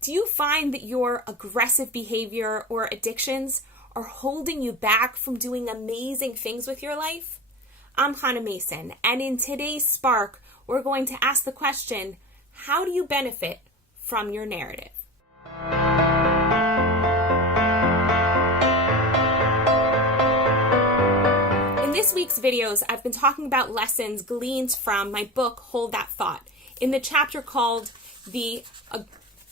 Do you find that your aggressive behavior or addictions are holding you back from doing amazing things with your life? I'm Hannah Mason, and in today's Spark, we're going to ask the question, how do you benefit from your narrative? In this week's videos, I've been talking about lessons gleaned from my book, Hold That Thought, in the chapter called The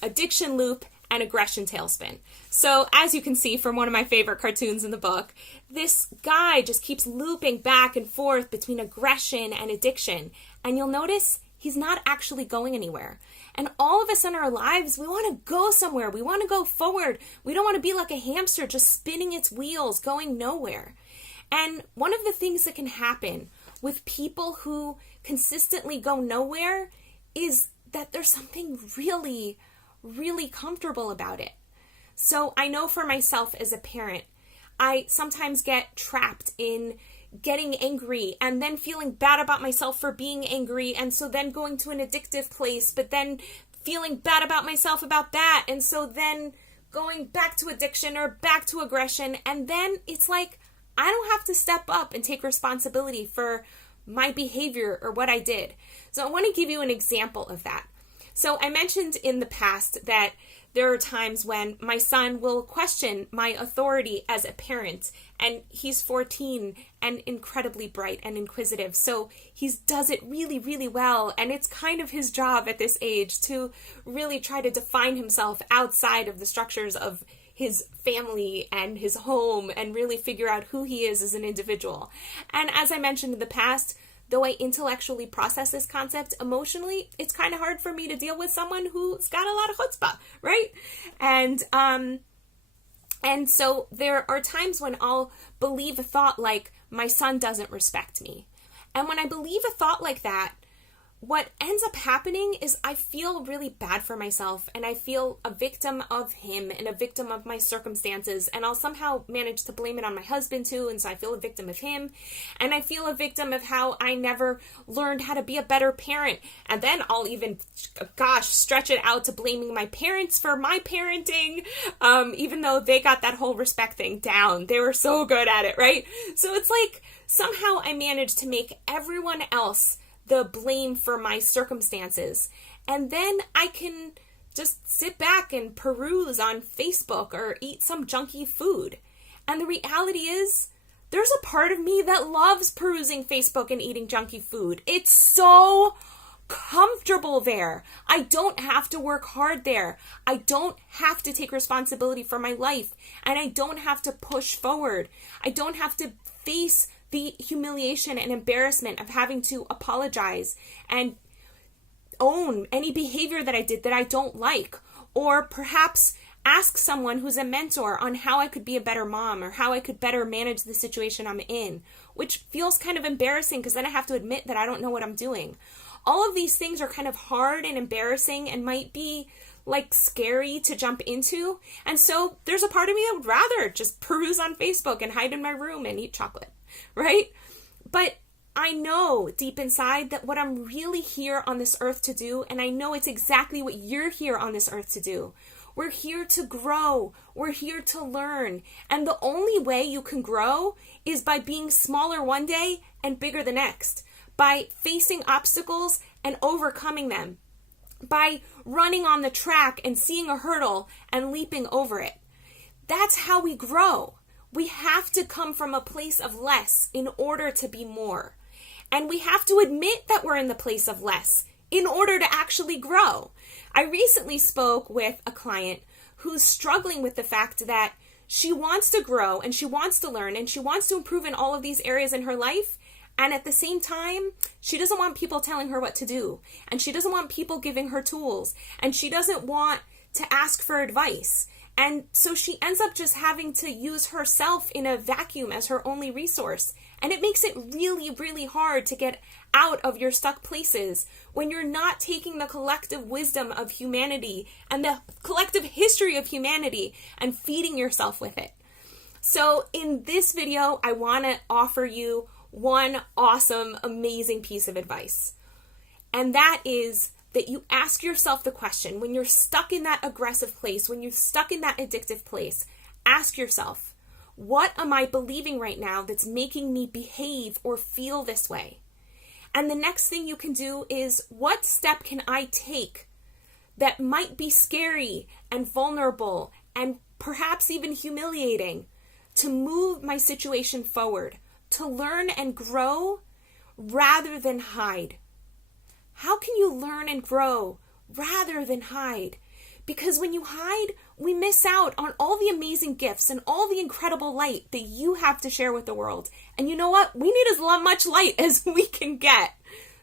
Addiction Loop and Aggression Tailspin. So as you can see from one of my favorite cartoons in the book, this guy just keeps looping back and forth between aggression and addiction. And you'll notice he's not actually going anywhere. And all of us in our lives, we want to go somewhere. We want to go forward. We don't want to be like a hamster just spinning its wheels, going nowhere. And one of the things that can happen with people who consistently go nowhere is that there's something really comfortable about it. So I know for myself as a parent, I sometimes get trapped in getting angry and then feeling bad about myself for being angry, and so then going to an addictive place, but then feeling bad about myself about that, and so then going back to addiction or back to aggression, and then it's like I don't have to step up and take responsibility for my behavior or what I did. So I want to give you an example of that. So I mentioned in the past that there are times when my son will question my authority as a parent, and he's 14 and incredibly bright and inquisitive. So he does it really well, and it's kind of his job at this age to really try to define himself outside of the structures of his family and his home and really figure out who he is as an individual. And as I mentioned in the past, though I intellectually process this concept, emotionally, it's kind of hard for me to deal with someone who's got a lot of chutzpah, right? And so there are times when I'll believe a thought like, my son doesn't respect me. And when I believe a thought like that, what ends up happening is I feel really bad for myself, and I feel a victim of him and a victim of my circumstances, and I'll somehow manage to blame it on my husband too, and so I feel a victim of him, and I feel a victim of how I never learned how to be a better parent, and then I'll even, stretch it out to blaming my parents for my parenting, even though they got that whole respect thing down. They were so good at it, right? So it's like somehow I managed to make everyone else the blame for my circumstances. And then I can just sit back and peruse on Facebook or eat some junky food. And the reality is, there's a part of me that loves perusing Facebook and eating junky food. It's so comfortable there. I don't have to work hard there. I don't have to take responsibility for my life. And I don't have to push forward. I don't have to face the humiliation and embarrassment of having to apologize and own any behavior that I did that I don't like, or perhaps ask someone who's a mentor on how I could be a better mom or how I could better manage the situation I'm in, which feels kind of embarrassing because then I have to admit that I don't know what I'm doing. All of these things are kind of hard and embarrassing and might be like scary to jump into. And so there's a part of me that would rather just peruse on Facebook and hide in my room and eat chocolate, right? But I know deep inside that what I'm really here on this earth to do, and I know it's exactly what you're here on this earth to do. We're here to grow. We're here to learn. And the only way you can grow is by being smaller one day and bigger the next, by facing obstacles and overcoming them, by running on the track and seeing a hurdle and leaping over it. That's how we grow. We have to come from a place of less in order to be more. And we have to admit that we're in the place of less in order to actually grow. I recently spoke with a client who's struggling with the fact that she wants to grow and she wants to learn and she wants to improve in all of these areas in her life. And at the same time, she doesn't want people telling her what to do. And she doesn't want people giving her tools. And she doesn't want to ask for advice. And so she ends up just having to use herself in a vacuum as her only resource. And it makes it really hard to get out of your stuck places when you're not taking the collective wisdom of humanity and the collective history of humanity and feeding yourself with it. So in this video, I want to offer you one awesome, amazing piece of advice. And that is that you ask yourself the question, when you're stuck in that aggressive place, when you're stuck in that addictive place, ask yourself, what am I believing right now that's making me behave or feel this way? And the next thing you can do is, what step can I take that might be scary and vulnerable and perhaps even humiliating to move my situation forward, to learn and grow rather than hide? How can you learn and grow rather than hide? Because when you hide, we miss out on all the amazing gifts and all the incredible light that you have to share with the world. And you know what? We need as much light as we can get.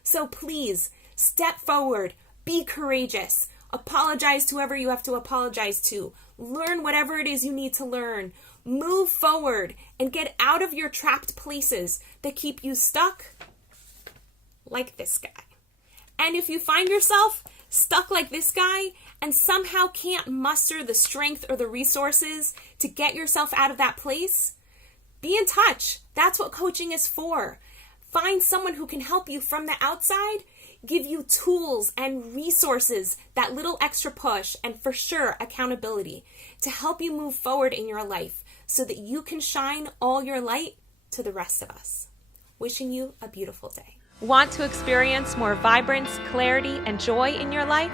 So please, step forward, be courageous, apologize to whoever you have to apologize to, learn whatever it is you need to learn, move forward, and get out of your trapped places that keep you stuck like this guy. And if you find yourself stuck like this guy and somehow can't muster the strength or the resources to get yourself out of that place, be in touch. That's what coaching is for. Find someone who can help you from the outside, give you tools and resources, that little extra push, and for sure, accountability to help you move forward in your life so that you can shine all your light to the rest of us. Wishing you a beautiful day. Want to experience more vibrance, clarity, and joy in your life?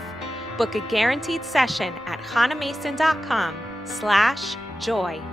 Book a guaranteed session at hanamason.com/joy.